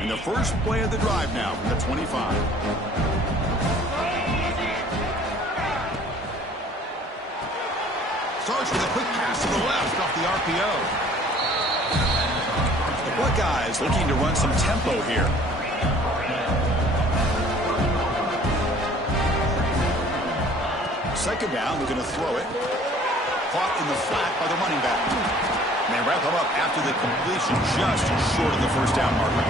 And the first play of the drive now from the 25. Starts with a quick pass to the left off the RPO. The Buckeyes looking to run some tempo here. Second down, they're going to throw it. Caught in the flat by the running back. And they wrap him up after the completion, just short of the first down marker.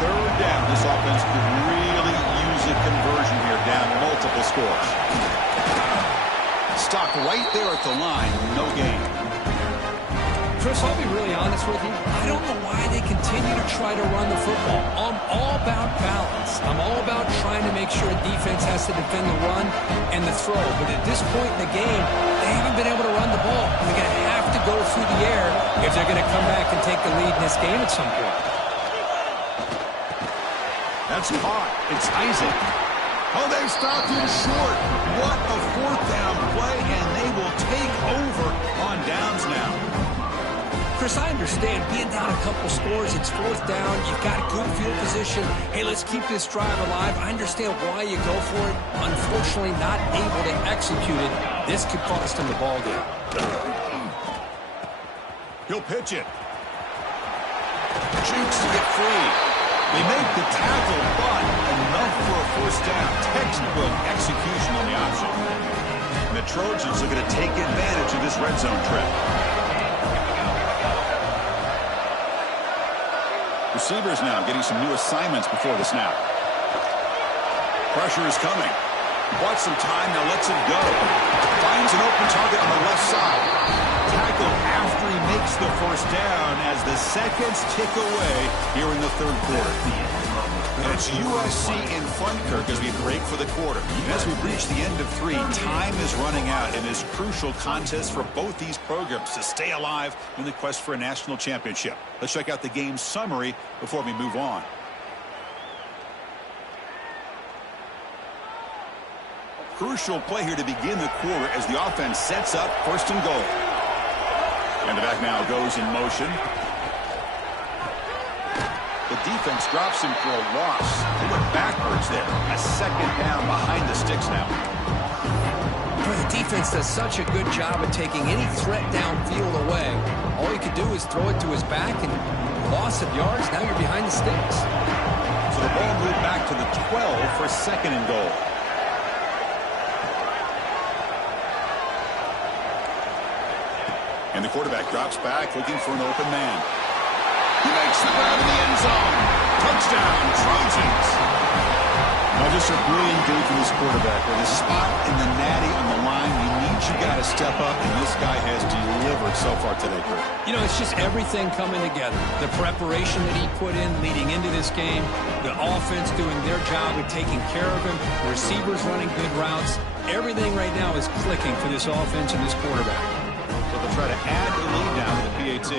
3rd down, this offense could really use a conversion here, down multiple scores. Stopped right there at the line, no gain. Chris, I'll be really honest with you. I don't know why they continue to try to run the football. I'm all about balance. I'm all about trying to make sure a defense has to defend the run and the throw. But at this point in the game, they haven't been able to run the ball. They're going to have to go through the air if they're going to come back and take the lead in this game at some point. That's caught. It's Isaac. Oh, they stopped him short. What a fourth down play, and they will take over on downs now. Chris, I understand being down a couple scores, it's fourth down, you've got a good field position. Hey, let's keep this drive alive. I understand why you go for it. Unfortunately, not able to execute it. This could cost him the ball game. He'll pitch it. Jinks to get free. They make the tackle, but enough for a first down. Textbook execution on the option. And the Trojans are going to take advantage of this red zone trip. Receivers now getting some new assignments before the snap. Pressure is coming. Bought some time, now lets him go. Finds an open target on the left side. Tackle after he makes the first down as the seconds tick away here in the third quarter. And it's USC in front, Kirk, as we break for the quarter. And as we reach the end of 3, time is running out in this crucial contest for both these programs to stay alive in the quest for a national championship. Let's check out the game summary before we move on. Crucial play here to begin the quarter as the offense sets up first and goal. And the back now goes in motion. The defense drops him for a loss. They went backwards there. A second down behind the sticks now. Well, the defense does such a good job of taking any threat downfield away. All you could do is throw it to his back, and loss of yards, now you're behind the sticks. So the ball moved back to the 12 for second and goal. And the quarterback drops back, looking for an open man. He makes the grab in the end zone. Touchdown, Trojans. Now, just a brilliant day for this quarterback. With his spot and the natty on the line, you need you got to step up, and this guy has delivered so far today, Kurt. You know, it's just everything coming together. The preparation that he put in leading into this game, the offense doing their job of taking care of him, the receivers running good routes. Everything right now is clicking for this offense and this quarterback. So they'll try to add the lead now to the PAT.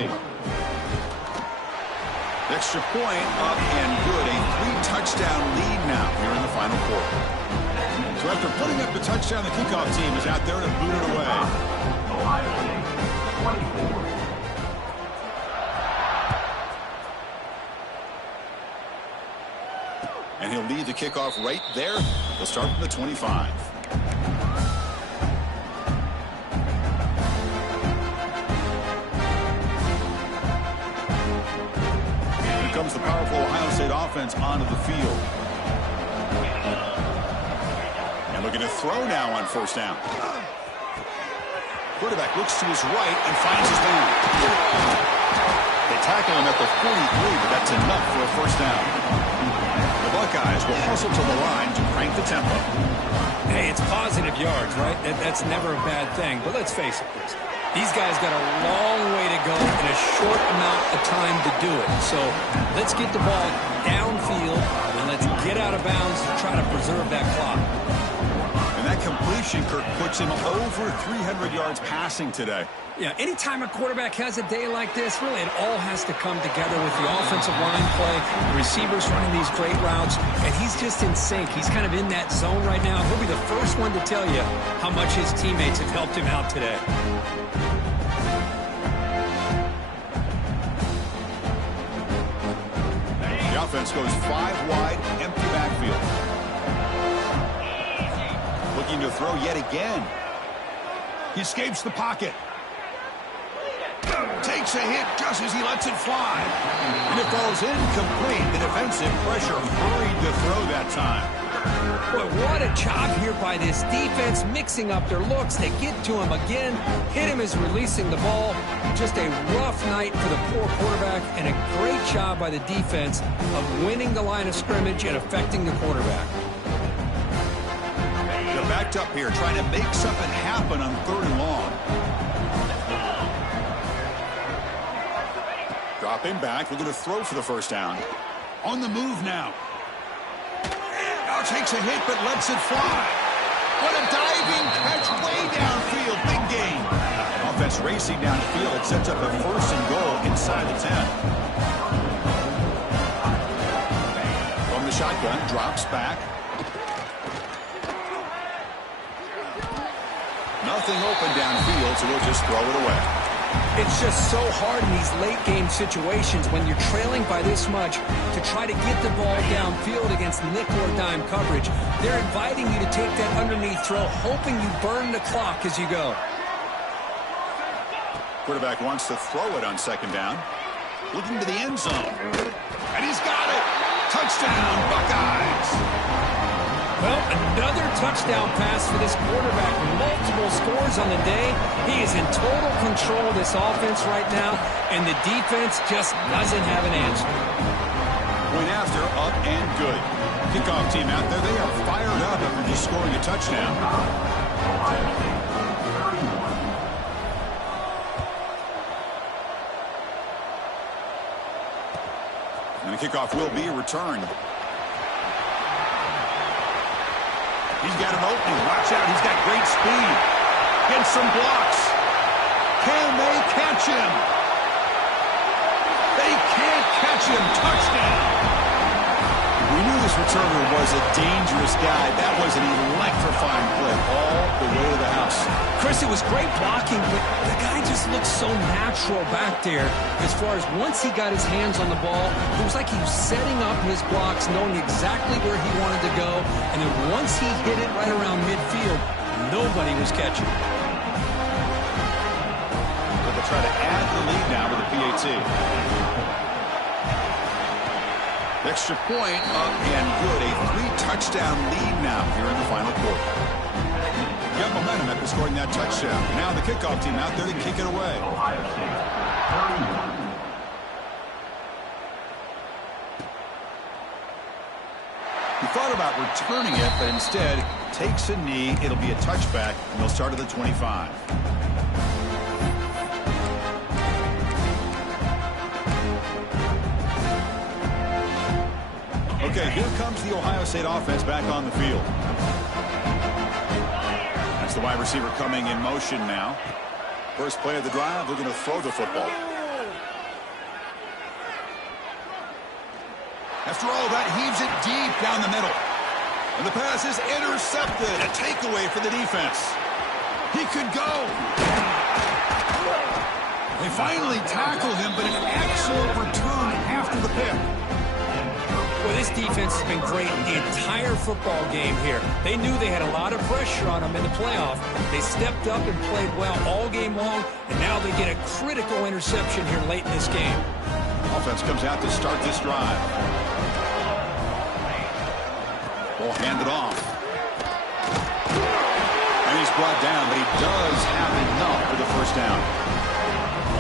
Extra point up and good. A 3-touchdown lead now here in the final quarter. So after putting up the touchdown, the kickoff team is out there to boot it away. Ohio State, 24. And he'll lead the kickoff right there. They'll start from the 25. Comes the powerful Ohio State offense onto the field. And looking to throw now on first down. Quarterback looks to his right and finds his man. They tackle him at the 43, but that's enough for a first down. The Buckeyes will hustle to the line to crank the tempo. Hey, it's positive yards, right? That's never a bad thing. But let's face it, Chris. These guys got a long way to go in a short amount of time to do it. So let's get the ball downfield and let's get out of bounds to try to preserve that clock. And that completion, Kirk, puts him over 300 yards passing today. Yeah, anytime a quarterback has a day like this, really it all has to come together with the offensive line play, the receivers running these great routes, and he's just in sync. He's kind of in that zone right now. He'll be the first one to tell you how much his teammates have helped him out today. The offense goes 5 wide, empty backfield. Looking to throw yet again. He escapes the pocket. Takes a hit just as he lets it fly. And it falls incomplete. The defensive pressure hurried to throw that time. Boy, what a job here by this defense, mixing up their looks. They get to him again. Hit him as releasing the ball. Just a rough night for the poor quarterback, and a great job by the defense of winning the line of scrimmage and affecting the quarterback. They're backed up here, trying to make something happen on 3rd and long. Dropping back, looking to throw for the first down. On the move now. Now takes a hit, but lets it fly. What a diving catch way downfield. Big gain. Offense racing downfield. It sets up a 1st and goal inside the 10. From the shotgun, drops back. Nothing open downfield, so we'll just throw it away. It's just so hard in these late-game situations when you're trailing by this much to try to get the ball downfield against nickel or dime coverage. They're inviting you to take that underneath throw, hoping you burn the clock as you go. Quarterback wants to throw it on 2nd down. Looking to the end zone. And he's got it. Touchdown, Buckeyes. Well, another touchdown pass for this quarterback. Multiple scores on the day. He is in total control of this offense right now, and the defense just doesn't have an answer. Point after, up and good. Kickoff team out there, they are fired up after just scoring a touchdown. And the kickoff will be returned. He's got an opening. Watch out. He's got great speed. Gets some blocks. Can they catch him? They can't catch him. Touchdown. We knew this returner was a dangerous guy. That was an electrifying play all the way to the house. Chris, it was great blocking, but the guy just looks so natural back there. As far as once he got his hands on the ball, it was like he was setting up his blocks, knowing exactly where he wanted to go. And then once he hit it right around midfield, nobody was catching. But they'll try to add the lead now with the PAT. Extra point up and good. A 3-touchdown lead now here in the final quarter. Got momentum after scoring that touchdown. Now the kickoff team out there to kick it away. Ohio State, 31. He thought about returning it, but instead takes a knee. It'll be a touchback, and they'll start at the 25. Okay, here comes the Ohio State offense back on the field. That's the wide receiver coming in motion now. First play of the drive, they're going to throw the football. After all that, heaves it deep down the middle. And the pass is intercepted. A takeaway for the defense. He could go. They finally tackled him, but an excellent return after the pick. Well, this defense has been great the entire football game here. They knew they had a lot of pressure on them in the playoff. They stepped up and played well all game long, and now they get a critical interception here late in this game. Offense comes out to start this drive. Ball handed off. And he's brought down, but he does have enough for the first down.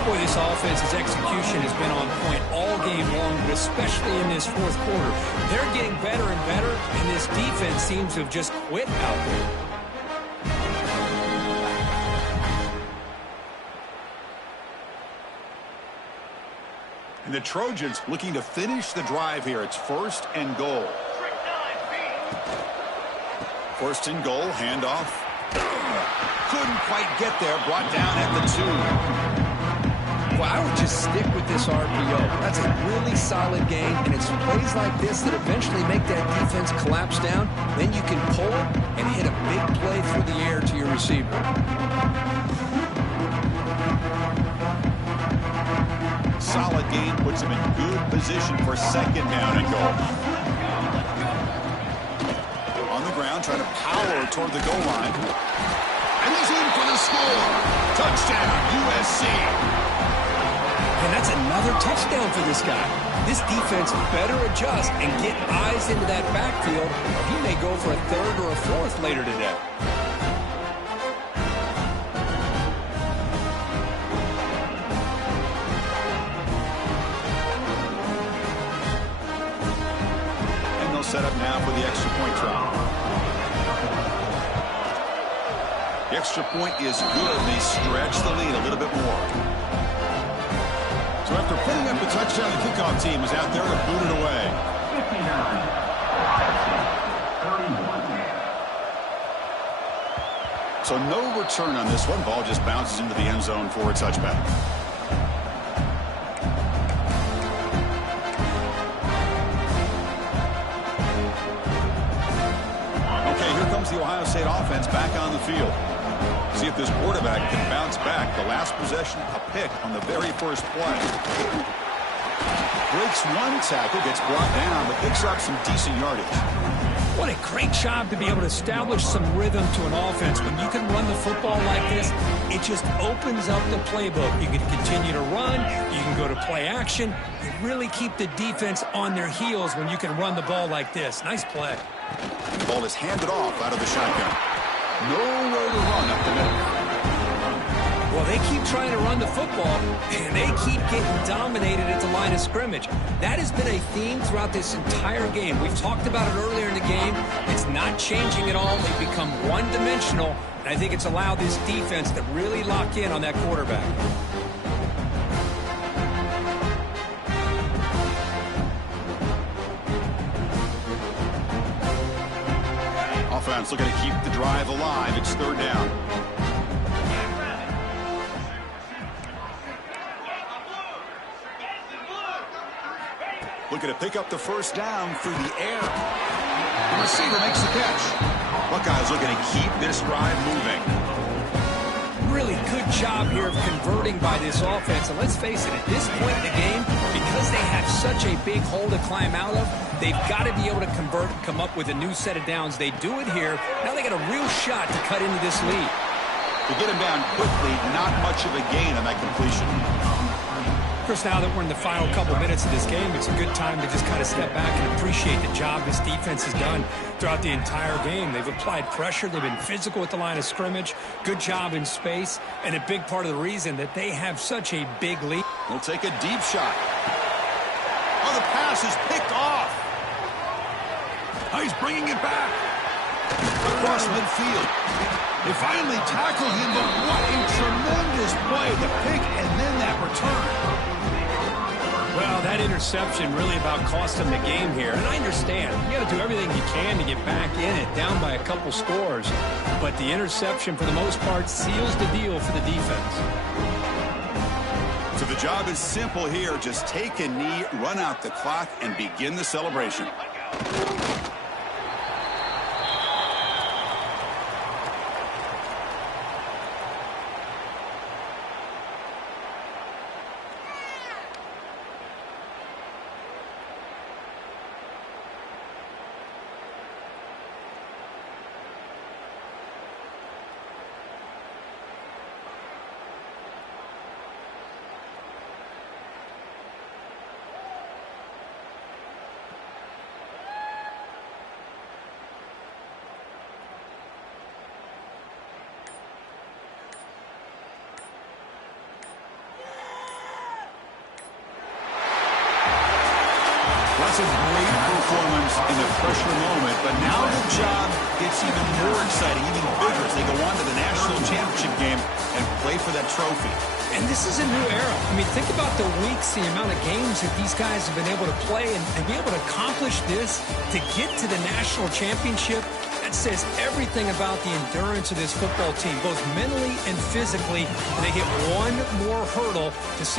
Boy, this offense's execution has been on point all game long, but especially in this fourth quarter. They're getting better and better, and this defense seems to have just quit out there. And the Trojans looking to finish the drive here. It's 1st and goal. 1st and goal, handoff. Couldn't quite get there, brought down at the 2. Well, I would just stick with this RPO. That's a really solid game, and it's plays like this that eventually make that defense collapse down. Then you can pull it and hit a big play through the air to your receiver. Solid game puts him in good position for 2nd down and goal. On the ground, trying to power toward the goal line. And he's in for the score. Touchdown, USC. And that's another touchdown for this guy. This defense better adjust and get eyes into that backfield, or he may go for a 3rd or a 4th later today. And they'll set up now for the extra point try. The extra point is good. They stretch the lead a little bit more. So after putting up a touchdown, the kickoff team is out there to boot it away. 59. Ohio State. 31. So no return on this one. Ball just bounces into the end zone for a touchback. Okay, here comes the Ohio State offense back on the field. See if this quarterback can bounce back. The last possession, a pick on the very first play. Breaks one tackle, gets brought down, but picks up some decent yardage. What a great job to be able to establish some rhythm to an offense. When you can run the football like this, it just opens up the playbook. You can continue to run. You can go to play action. You really keep the defense on their heels when you can run the ball like this. Nice play. The ball is handed off out of the shotgun. Nowhere to run up the middle. Well, they keep trying to run the football, and they keep getting dominated at the line of scrimmage. That has been a theme throughout this entire game. We've talked about it earlier in the game. It's not changing at all. They've become one-dimensional, and I think it's allowed this defense to really lock in on that quarterback. Offense looking to keep the drive alive. It's third down. Looking to pick up the first down through the air. The receiver makes the catch. Buckeyes looking to keep this drive moving. Really good job here of converting by this offense. And let's face it, at this point in the game, because they have such a big hole to climb out of, they've got to be able to convert and come up with a new set of downs. They do it here. Now they got a real shot to cut into this lead. To get him down quickly, not much of a gain on that completion. Of course, now that we're in the final couple minutes of this game, it's a good time to just kind of step back and appreciate the job this defense has done throughout the entire game. They've applied pressure. They've been physical at the line of scrimmage. Good job in space. And a big part of the reason that they have such a big lead. We'll take a deep shot. Oh, the pass is picked off. Oh, he's bringing it back. Across midfield. They finally tackled him, but what a tremendous play. The pick and then that return. Well, that interception really about cost them the game here. And I understand. You got to do everything you can to get back in it, down by a couple scores. But the interception, for the most part, seals the deal for the defense. So the job is simple here. Just take a knee, run out the clock, and begin the celebration. That's a great performance in the pressure moment, but now the job gets even more exciting, even bigger as they go on to the national championship game and play for that trophy. And this is a new era. I mean, think about the weeks, the amount of games that these guys have been able to play and be able to accomplish this to get to the national championship. That says everything about the endurance of this football team, both mentally and physically. And they hit one more hurdle to see